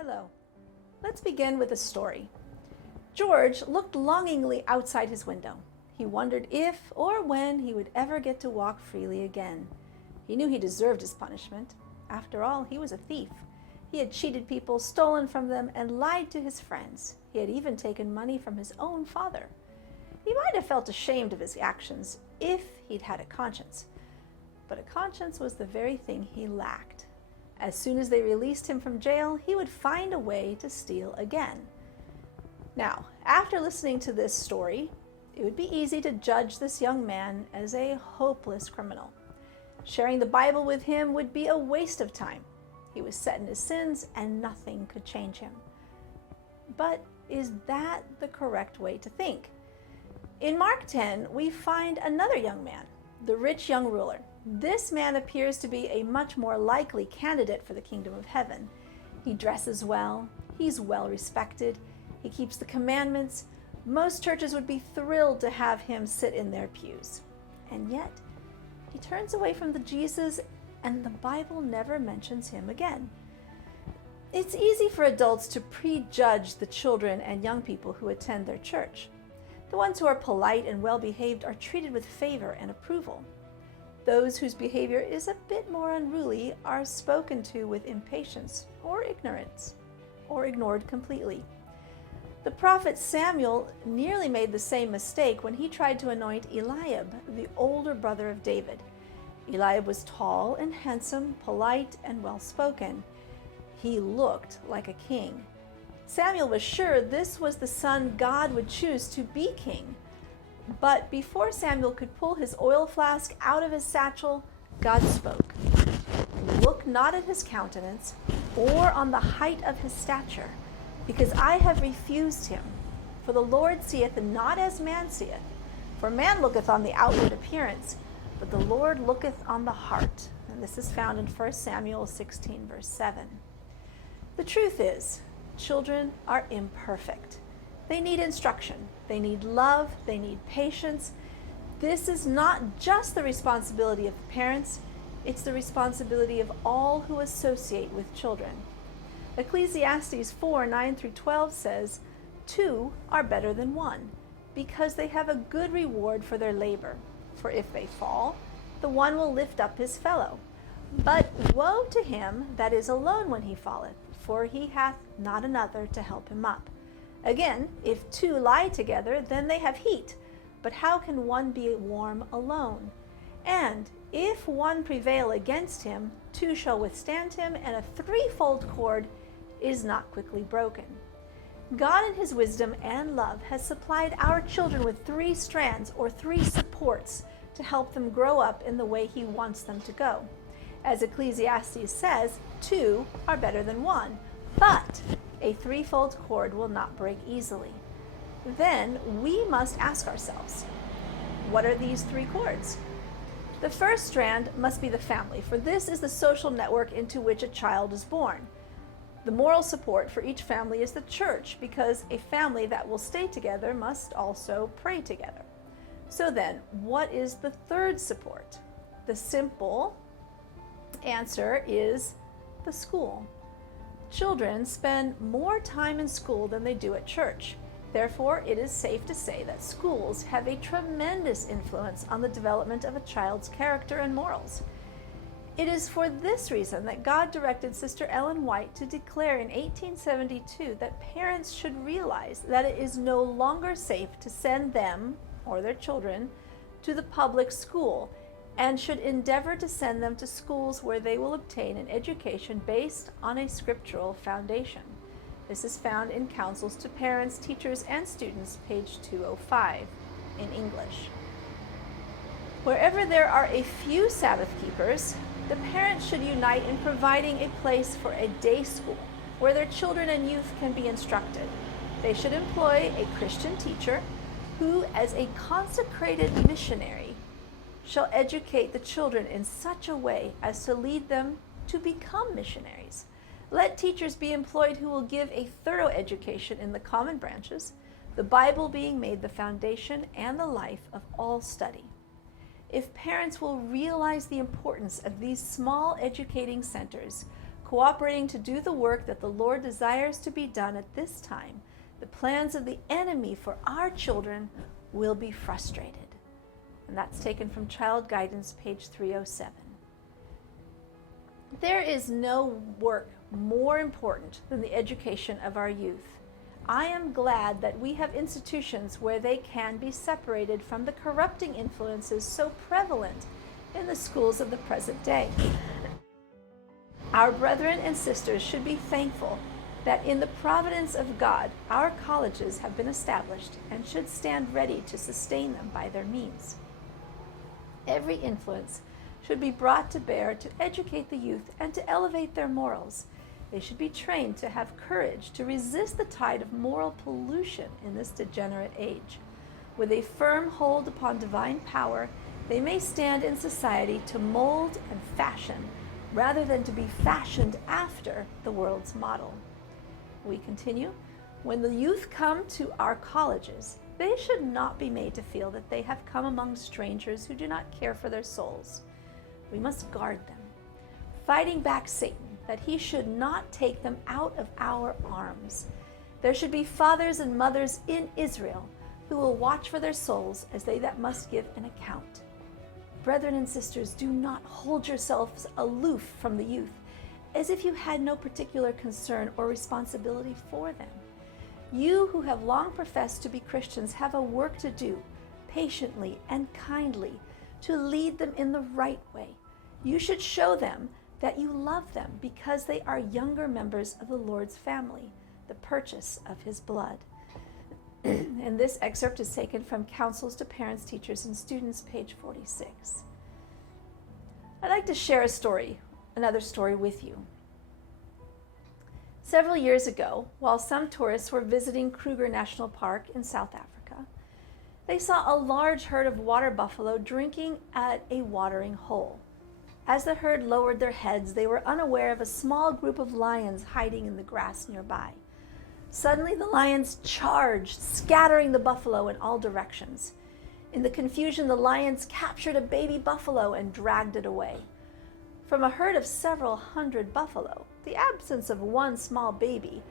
Hello. Let's begin with a story. George looked longingly outside his window. He wondered if or when he would ever get to walk freely again. He knew he deserved his punishment. After all, he was a thief. He had cheated people, stolen from them, and lied to his friends. He had even taken money from his own father. He might have felt ashamed of his actions if he'd had a conscience. But a conscience was the very thing he lacked. As soon as they released him from jail, he would find a way to steal again. Now, after listening to this story, it would be easy to judge this young man as a hopeless criminal. Sharing the Bible with him would be a waste of time. He was set in his sins and nothing could change him. But is that the correct way to think? In Mark 10, we find another young man, the rich young ruler. This man appears to be a much more likely candidate for the kingdom of heaven. He dresses well, he's well respected, he keeps the commandments. Most churches would be thrilled to have him sit in their pews. And yet, he turns away from the Jesus, and the Bible never mentions him again. It's easy for adults to prejudge the children and young people who attend their church. The ones who are polite and well-behaved are treated with favor and approval. Those whose behavior is a bit more unruly are spoken to with impatience or ignorance, or ignored completely. The prophet Samuel nearly made the same mistake when he tried to anoint Eliab, the older brother of David. Eliab was tall and handsome, polite and well-spoken. He looked like a king. Samuel was sure this was the son God would choose to be king. But before Samuel could pull his oil flask out of his satchel, God spoke. Look not at his countenance or on the height of his stature, because I have refused him. For the Lord seeth not as man seeth. For man looketh on the outward appearance, but the Lord looketh on the heart. And this is found in 1 Samuel 16, verse 7. The truth is, children are imperfect. They need instruction. They need love. They need patience. This is not just the responsibility of the parents. It's the responsibility of all who associate with children. Ecclesiastes 4:9-12 says, 2 are better than 1, because they have a good reward for their labor. For if they fall, the one will lift up his fellow. But woe to him that is alone when he falleth, for he hath not another to help him up. Again, if 2 lie together, then they have heat. But how can one be warm alone? And if one prevail against him, 2 shall withstand him, and a threefold cord is not quickly broken. God in his wisdom and love has supplied our children with 3 strands or 3 supports to help them grow up in the way he wants them to go. As Ecclesiastes says, 2 are better than 1, but a threefold cord will not break easily. Then we must ask ourselves, what are these 3 cords? The first strand must be the family, for this is the social network into which a child is born. The moral support for each family is the church, because a family that will stay together must also pray together. So then, what is the third support? The simple answer is the school. Children spend more time in school than they do at church. Therefore, it is safe to say that schools have a tremendous influence on the development of a child's character and morals. It is for this reason that God directed Sister Ellen White to declare in 1872 that parents should realize that it is no longer safe to send them, or their children, to the public school, and should endeavor to send them to schools where they will obtain an education based on a scriptural foundation. This is found in Counsels to Parents, Teachers, and Students, page 205 in English. Wherever there are a few Sabbath keepers, the parents should unite in providing a place for a day school where their children and youth can be instructed. They should employ a Christian teacher who, as a consecrated missionary, shall educate the children in such a way as to lead them to become missionaries. Let teachers be employed who will give a thorough education in the common branches, the Bible being made the foundation and the life of all study. If parents will realize the importance of these small educating centers, cooperating to do the work that the Lord desires to be done at this time, the plans of the enemy for our children will be frustrated. And that's taken from Child Guidance, page 307. There is no work more important than the education of our youth. I am glad that we have institutions where they can be separated from the corrupting influences so prevalent in the schools of the present day. Our brethren and sisters should be thankful that in the providence of God, our colleges have been established and should stand ready to sustain them by their means. Every influence should be brought to bear to educate the youth and to elevate their morals. They should be trained to have courage to resist the tide of moral pollution in this degenerate age. With a firm hold upon divine power, they may stand in society to mold and fashion, rather than to be fashioned after the world's model. We continue, when the youth come to our colleges, they should not be made to feel that they have come among strangers who do not care for their souls. We must guard them, fighting back Satan, that he should not take them out of our arms. There should be fathers and mothers in Israel who will watch for their souls as they that must give an account. Brethren and sisters, do not hold yourselves aloof from the youth, as if you had no particular concern or responsibility for them. You who have long professed to be Christians have a work to do, patiently and kindly, to lead them in the right way. You should show them that you love them because they are younger members of the Lord's family, the purchase of his blood. And this excerpt is taken from Counsels to Parents, Teachers, and Students, page 46. I'd like to share another story with you. Several years ago, while some tourists were visiting Kruger National Park in South Africa, they saw a large herd of water buffalo drinking at a watering hole. As the herd lowered their heads, they were unaware of a small group of lions hiding in the grass nearby. Suddenly, the lions charged, scattering the buffalo in all directions. In the confusion, the lions captured a baby buffalo and dragged it away. From a herd of several hundred buffalo, the absence of one small baby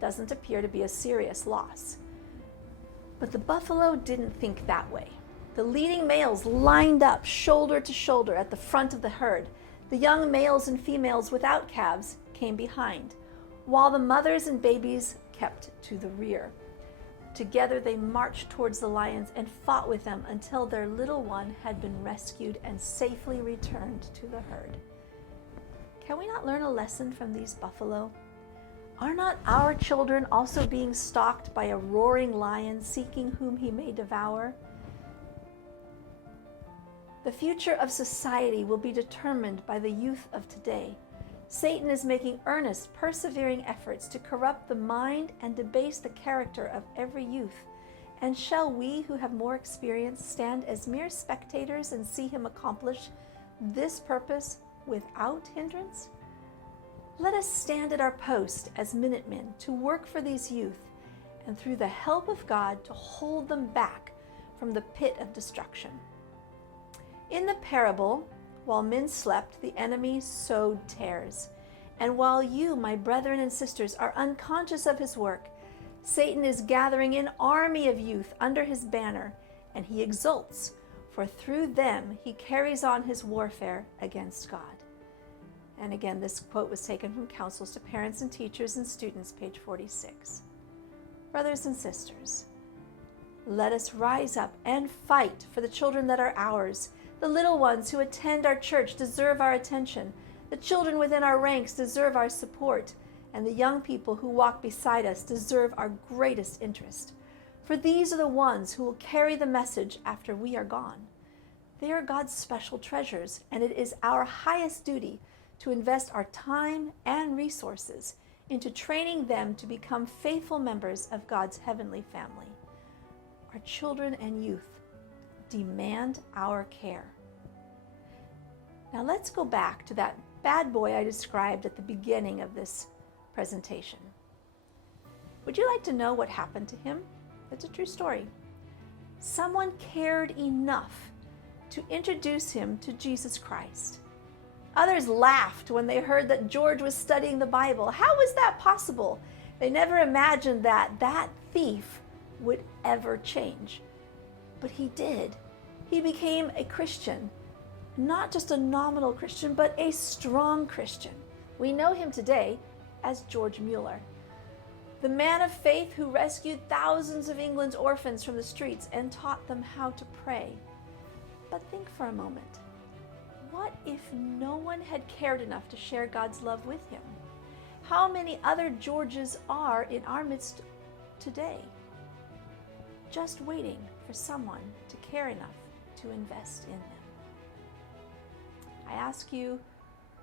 doesn't appear to be a serious loss. But the buffalo didn't think that way. The leading males lined up shoulder to shoulder at the front of the herd. The young males and females without calves came behind, while the mothers and babies kept to the rear. Together they marched towards the lions and fought with them until their little one had been rescued and safely returned to the herd. Can we not learn a lesson from these buffalo? Are not our children also being stalked by a roaring lion seeking whom he may devour? The future of society will be determined by the youth of today. Satan is making earnest, persevering efforts to corrupt the mind and debase the character of every youth. And shall we who have more experience stand as mere spectators and see him accomplish this purpose without hindrance? Let us stand at our post as Minutemen to work for these youth, and through the help of God to hold them back from the pit of destruction. In the parable, while men slept, the enemy sowed tares. And while you, my brethren and sisters, are unconscious of his work, Satan is gathering an army of youth under his banner, and he exults, for through them he carries on his warfare against God. And again, this quote was taken from Counsels to Parents and Teachers and Students, page 46. Brothers and sisters, let us rise up and fight for the children that are ours. The little ones who attend our church deserve our attention. The children within our ranks deserve our support. And the young people who walk beside us deserve our greatest interest. For these are the ones who will carry the message after we are gone. They are God's special treasures, and it is our highest duty to invest our time and resources into training them to become faithful members of God's heavenly family. Our children and youth demand our care. Now let's go back to that bad boy I described at the beginning of this presentation. Would you like to know what happened to him? It's a true story. Someone cared enough to introduce him to Jesus Christ. Others laughed when they heard that George was studying the Bible. How was that possible? They never imagined that thief would ever change. But he did. He became a Christian. Not just a nominal Christian, but a strong Christian. We know him today as George Mueller, the man of faith who rescued thousands of England's orphans from the streets and taught them how to pray. But think for a moment. What if no one had cared enough to share God's love with him? How many other Georges are in our midst today, just waiting for someone to care enough to invest in them? I ask you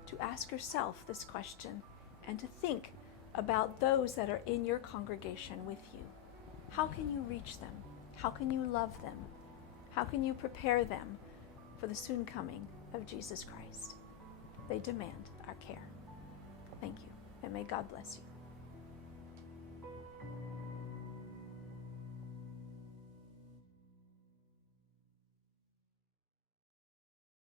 to ask yourself this question and to think about those that are in your congregation with you. How can you reach them? How can you love them? How can you prepare them for the soon coming of Jesus Christ? They demand our care. Thank you, and may God bless you.